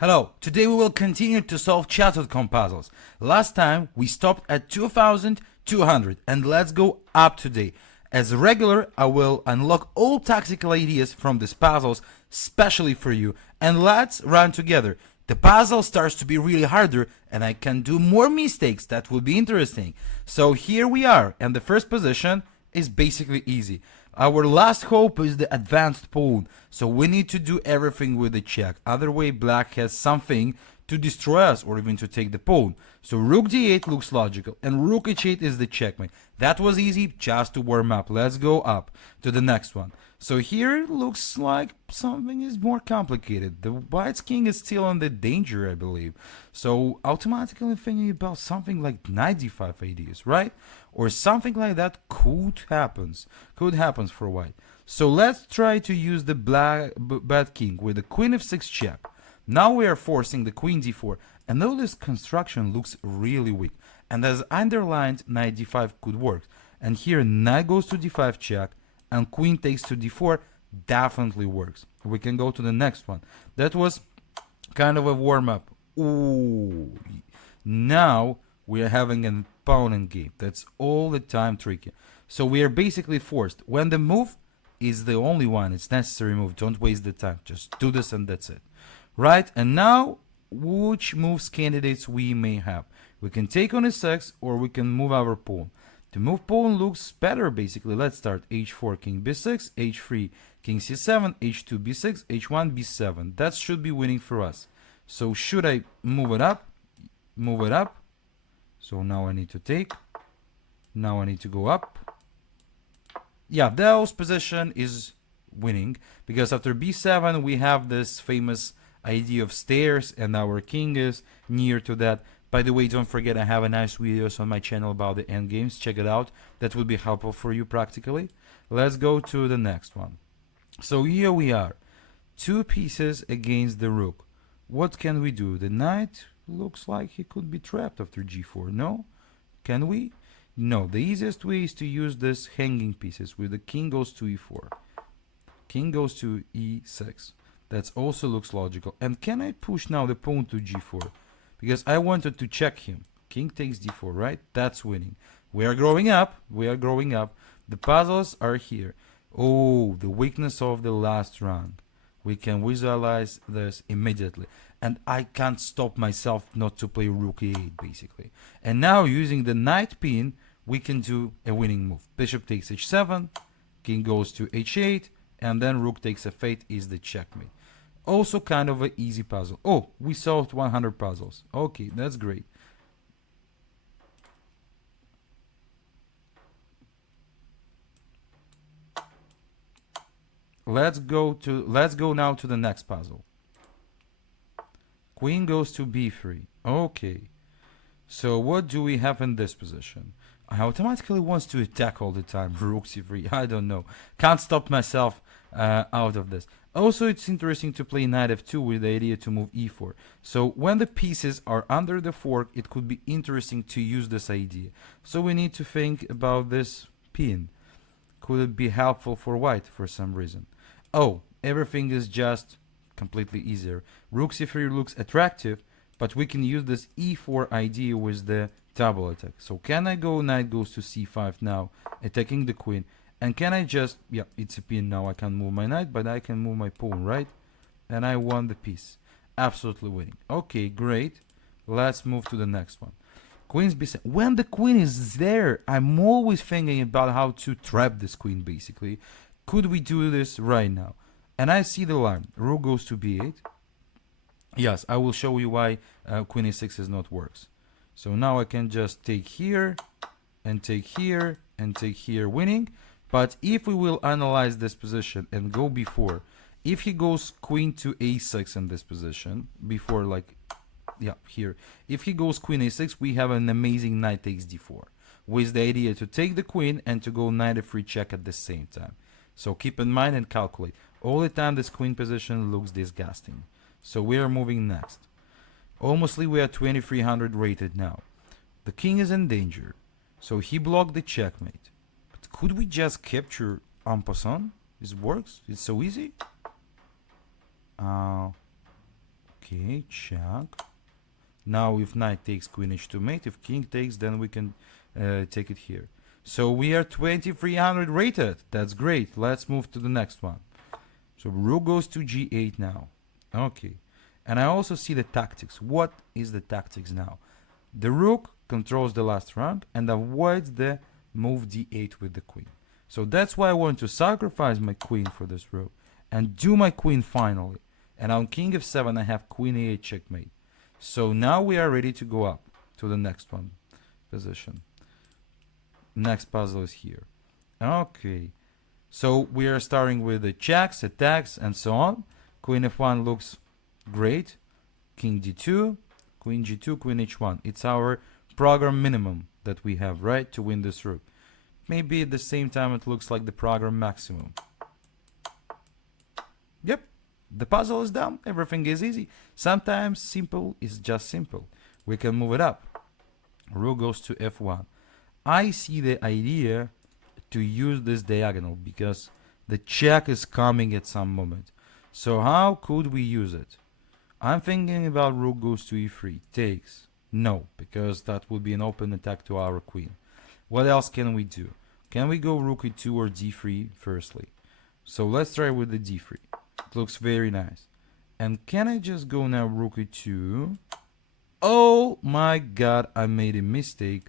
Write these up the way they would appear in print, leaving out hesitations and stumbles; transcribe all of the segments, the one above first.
Hello, today we will continue to solve Chatterton puzzles. Last time we stopped at 2200 and let's go up today. As regular, I will unlock all tactical ideas from these puzzles specially for you, and let's run together. The puzzle starts to be really harder and I can do more mistakes that will be interesting. So here we are, and the first position is basically easy. Our last hope is the advanced pawn, so we need to do everything with the check. Other way, black has something to destroy us or even to take the pawn. So rook d8 looks logical, and rook h8 is the checkmate. That was easy, just to warm up. Let's go up to the next one. So here it looks like something is more complicated. The white's king is still in the danger, I believe. So automatically thinking about something like knight d5 ideas, right? Or something like that could happens for white. So let's try to use the bad king with the queen f6 check. Now we are forcing the queen d4, and though this construction looks really weak, and as underlined, knight d5 could work. And here knight goes to d5 check, and queen takes to d4 definitely works. We can go to the next one. That was kind of a warm-up. Ooh. Now we are having an opponent game. That's all the time tricky. So we are basically forced. When the move is the only one, it's necessary move. Don't waste the time. Just do this and that's it. Right? And now, which moves candidates we may have? We can take on a6 or we can move our pawn. To move pawn looks better basically. Let's start h4 king b6, h3 king c7, h2 b6, h1 b7. That should be winning for us. So should I move it up? Move it up. So now I need to take. Now I need to go up. Yeah, those position is winning because after b7 we have this famous idea of stairs and our king is near to that. By the way, don't forget I have a nice videos on my channel about the endgames. Check it out. That will be helpful for you practically. Let's go to the next one. So here we are. Two pieces against the rook. What can we do? The knight looks like he could be trapped after g4. No? Can we? No. The easiest way is to use this hanging pieces where the king goes to e4. King goes to e6. That also looks logical. And can I push now the pawn to g4? Because I wanted to check him. King takes d4, right? That's winning. We are growing up. We are growing up. The puzzles are here. Oh, the weakness of the last round. We can visualize this immediately. And I can't stop myself not to play rook e8, basically. And now, using the knight pin, we can do a winning move. Bishop takes h7, king goes to h8, and then rook takes f8 is the checkmate. Also kind of an easy puzzle. Oh, we solved 100 puzzles. Okay, that's great. Let's go now to the next puzzle. Queen goes to b3. Okay. So what do we have in this position? I automatically wants to attack all the time. Rook c3. I don't know. Can't stop myself out of this. Also, it's interesting to play knight f2 with the idea to move e4. So when the pieces are under the fork, it could be interesting to use this idea. So we need to think about this pin. Could it be helpful for white for some reason? Oh, everything is just completely easier. Rook c3 looks attractive, but we can use this e4 idea with the double attack. So can I go knight goes to c5 now, attacking the queen? And can I just, yeah, it's a pin now. I can move my knight, but I can move my pawn, right? And I won the piece. Absolutely winning. Okay, great. Let's move to the next one. Queen's b7. When the queen is there, I'm always thinking about how to trap this queen, basically. Could we do this right now? And I see the line. Rook goes to b8. Yes, I will show you why queen e6 is not works. So now I can just take here, and take here, and take here, winning. But if we will analyze this position and go before, if he goes queen to a6 in this position, before like, yeah, here. If he goes queen a6, we have an amazing knight takes d4. With the idea to take the queen and to go knight f3 check at the same time. So keep in mind and calculate. All the time this queen position looks disgusting. So we are moving next. Almostly we are 2300 rated now. The king is in danger. So he blocked the checkmate. Could we just capture en passant? This works? It's so easy? Okay, check. Now if knight takes queen h2 mate, if king takes, then we can take it here. So we are 2300 rated. That's great. Let's move to the next one. So rook goes to g8 now. Okay. And I also see the tactics. What is the tactics now? The rook controls the last rank and avoids the move d8 with the queen. So that's why I want to sacrifice my queen for this rook and do my queen finally. And on king f7 I have queen a8 checkmate. So now we are ready to go up to the next one position. Next puzzle is here. Okay. So we are starting with the checks, attacks, and so on. Queen f1 looks great. King d2, queen g2, queen h1. It's our program minimum that we have, right, to win this rook. Maybe at the same time it looks like the program maximum. Yep. The puzzle is done. Everything is easy. Sometimes simple is just simple. We can move it up. Rook goes to f1. I see the idea to use this diagonal because the check is coming at some moment. So how could we use it? I'm thinking about rook goes to e3. Takes. No, because that would be an open attack to our queen. What else can we do? Can we go rook e2 or d3 firstly? So let's try with the d3. It looks very nice. And can I just go now rook e2? Oh my god, I made a mistake.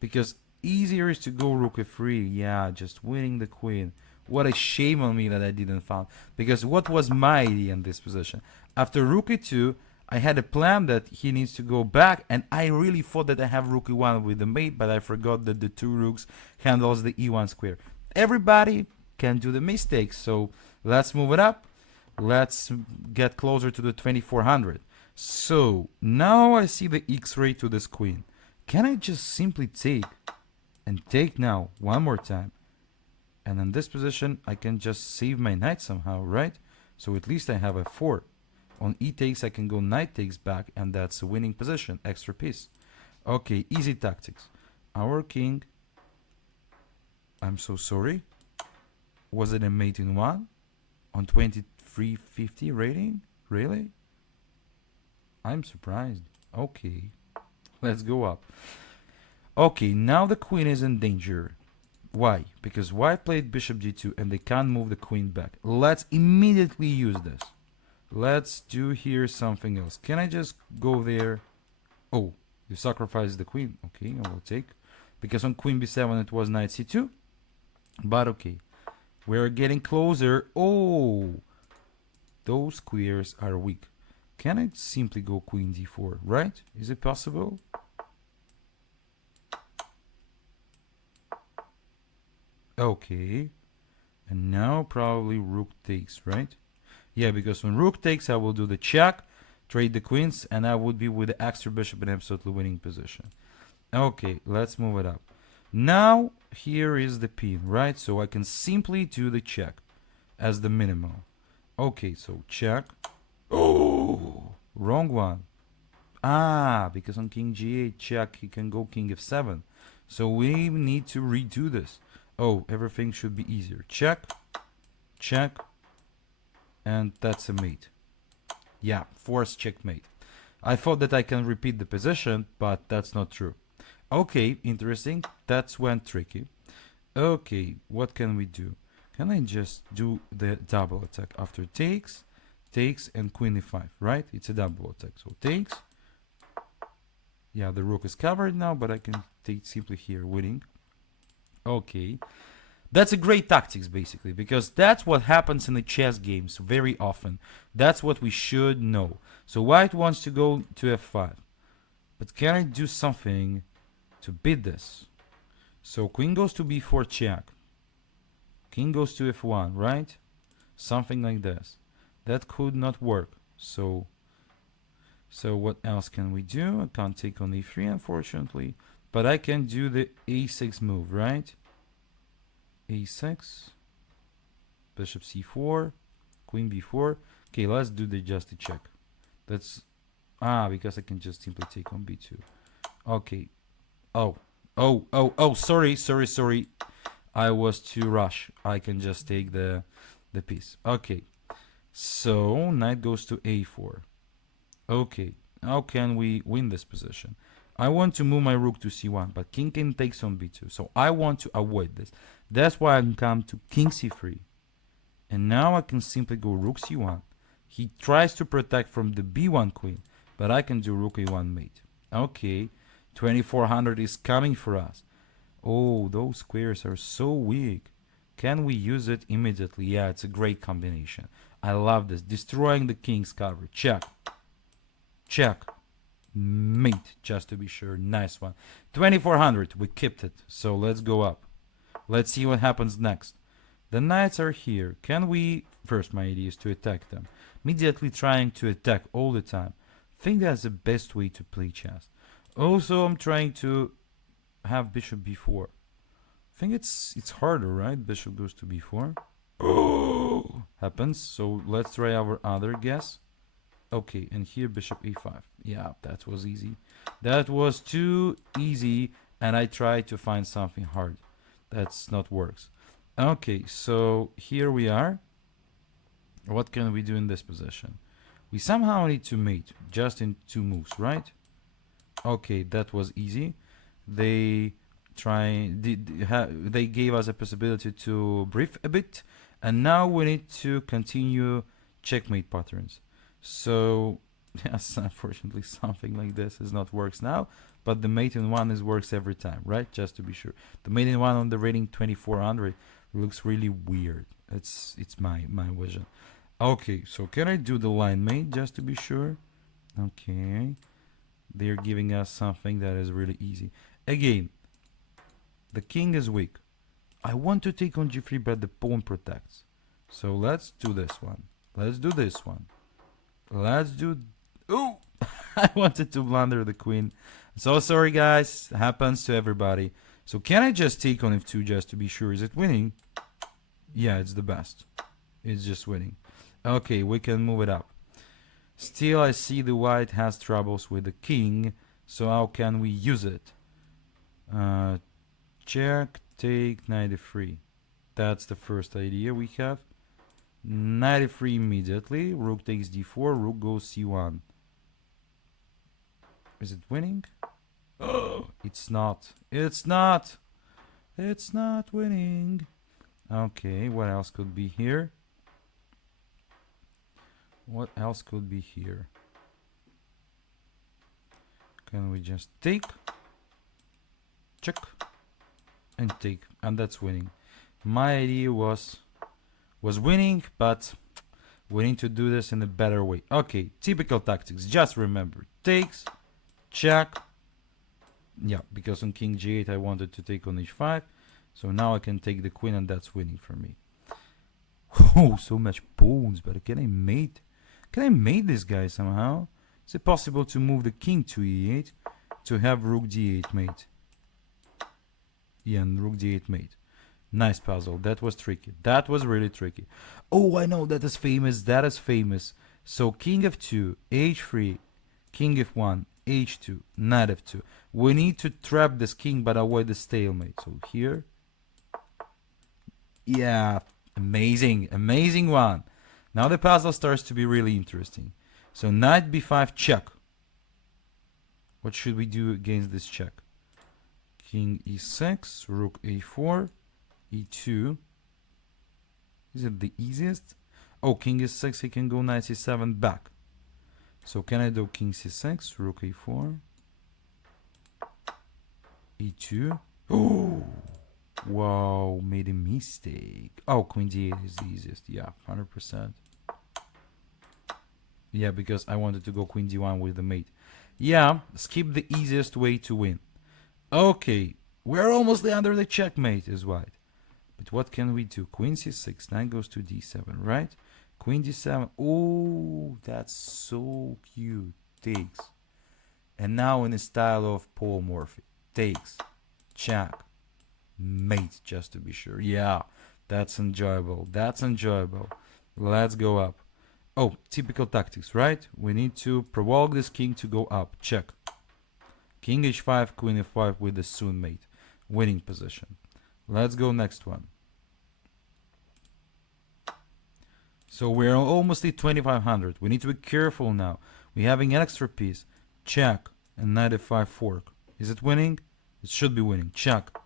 Because easier is to go rook f3. Yeah, just winning the queen. What a shame on me that I didn't found. Because what was my idea in this position? After rook e2, I had a plan that he needs to go back. And I really thought that I have rook e1 with the mate. But I forgot that the two rooks handles the e1 square. Everybody can do the mistakes. So let's move it up. Let's get closer to the 2400. So now I see the x-ray to this queen. Can I just simply take and take now one more time? And in this position, I can just save my knight somehow, right? So at least I have a 4. On e takes, I can go knight takes back, and that's a winning position, extra piece. Okay, easy tactics. Our king, I'm so sorry. Was it a mate in 1? On 2350 rating? Really? I'm surprised. Okay. Let's go up. Okay, now the queen is in danger. Why? Because white played bishop d2 and they can't move the queen back. Let's immediately use this. Let's do here something else. Can I just go there? Oh, you sacrifice the queen. Okay, I will take. Because on queen b7 it was knight c2. But okay. We're getting closer. Oh, those squares are weak. Can I simply go queen d4, right? Is it possible? Okay. And now probably rook takes, right? Yeah, because when rook takes, I will do the check, trade the queens, and I would be with the extra bishop in absolutely winning position. Okay, let's move it up. Now, here is the pin, right? So I can simply do the check as the minimum. Okay, so check. Oh, wrong one. Ah, because on king g8 check, he can go king f7. So we need to redo this. Oh, everything should be easier. Check, check, and that's a mate. Yeah, forced checkmate. I thought that I can repeat the position, but that's not true. Okay, interesting. That's went tricky. Okay, what can we do? Can I just do the double attack after takes, takes, and queen e5, right? It's a double attack. So takes. Yeah, the rook is covered now, but I can take simply here, winning. Okay. That's a great tactics, basically, because that's what happens in the chess games very often. That's what we should know. So white wants to go to f5. But can I do something to beat this? So queen goes to b4 check. King goes to f1, right? Something like this. That could not work. So what else can we do? I can't take on e3, unfortunately. But I can do the a6 move, right? a6, bishop c4, queen b4. Okay, let's do the just a check. That's because I can just simply take on b2. Okay. Sorry. I was too rush. I can just take the piece. Okay. So knight goes to a4. Okay, how can we win this position? I want to move my rook to c1, but king can take on b2, so I want to avoid this. That's why I can come to king c3. And now I can simply go rook c1. He tries to protect from the b1 queen, but I can do rook a1 mate. Okay, 2400 is coming for us. Oh, those squares are so weak. Can we use it immediately? Yeah, it's a great combination. I love this. Destroying the king's cover. Check. Check. Mate, just to be sure. Nice one. 2400. We kept it. So let's go up. Let's see what happens next. The knights are here. Can we... First, my idea is to attack them. Immediately trying to attack all the time. I think that's the best way to play chess. Also, I'm trying to have bishop b4. I think it's harder, right? Bishop goes to b4. Oh, happens. So let's try our other guess. Okay, and here bishop a5. Yeah, that was easy. That was too easy, and I tried to find something hard. That's not works. Okay, so here we are. What can we do in this position? We somehow need to mate just in 2 moves, right? Okay, that was easy. They they gave us a possibility to breathe a bit, and now we need to continue checkmate patterns. So yes, unfortunately something like this is not works now, but the mate in one is works every time, right? Just to be sure. The mate in one on the rating 2400 looks really weird. It's my vision. Okay, so can I do the line mate just to be sure? Okay. They're giving us something that is really easy. Again, the king is weak. I want to take on g3, but the pawn protects. So let's do this one. Let's do this one. Let's do... Oh! I wanted to blunder the queen. So sorry, guys. It happens to everybody. So can I just take on f2 just to be sure? Is it winning? Yeah, it's the best. It's just winning. Okay, we can move it up. Still, I see the white has troubles with the king. So how can we use it? Check, take, knight f3. That's the first idea we have. Knight f3 immediately. Rook takes d4. Rook goes c1. Is it winning? Oh, it's not. It's not. It's not winning. Okay, what else could be here? What else could be here? Can we just take? Check. And take. And that's winning. My idea was winning, but we need to do this in a better way. Okay, typical tactics. Just remember. Takes. Check. Yeah, because on king g8 I wanted to take on h5. So now I can take the queen, and that's winning for me. Oh, so much pawns, but can I mate? Can I mate this guy somehow? Is it possible to move the king to e8 to have rook d8 mate? Yeah, and rook d8 mate. Nice puzzle. That was tricky. That was really tricky. Oh, I know that is famous. That is famous. So king f2, h3, king f1, h2, knight f2. We need to trap this king but avoid the stalemate. So here. Yeah, amazing. Amazing one. Now the puzzle starts to be really interesting. So knight b5 check. What should we do against this check? King e6, rook a4, e2. Is it the easiest? Oh, king e6, he can go knight c7 back. So can I do king c6, rook a4, e2? Oh, wow, made a mistake. Oh, queen d8 is the easiest. Yeah, 100%. Yeah, because I wanted to go queen d1 with the mate. Yeah, skip the easiest way to win. Okay, we're almost under the checkmate is white. But what can we do? Queen c6, knight goes to d7, right? Queen d7. Oh, that's so cute. Takes. And now in the style of Paul Morphy. Takes. Check. Mate, just to be sure. Yeah, that's enjoyable. That's enjoyable. Let's go up. Oh, typical tactics, right? We need to provoke this king to go up. Check. King h5, queen f5 with the soon mate. Winning position. Let's go next one. So we're almost at 2500. We need to be careful now. We're having an extra piece. Check. And knight f5 fork. Is it winning? It should be winning. Check.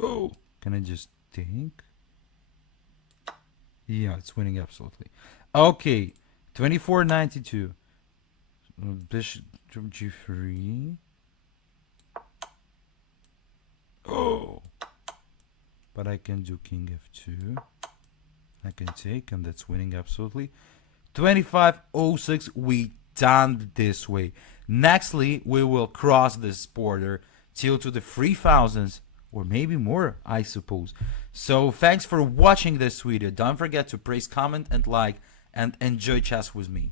Oh, can I just think? Yeah, it's winning absolutely. Okay, 2492. Bishop g3. Oh, but I can do king f2. I can take, and that's winning absolutely. 2506. We done this way. Nextly, we will cross this border till to the 3000s, or maybe more, I suppose. So thanks for watching this video. Don't forget to praise, comment, and like, and enjoy chess with me.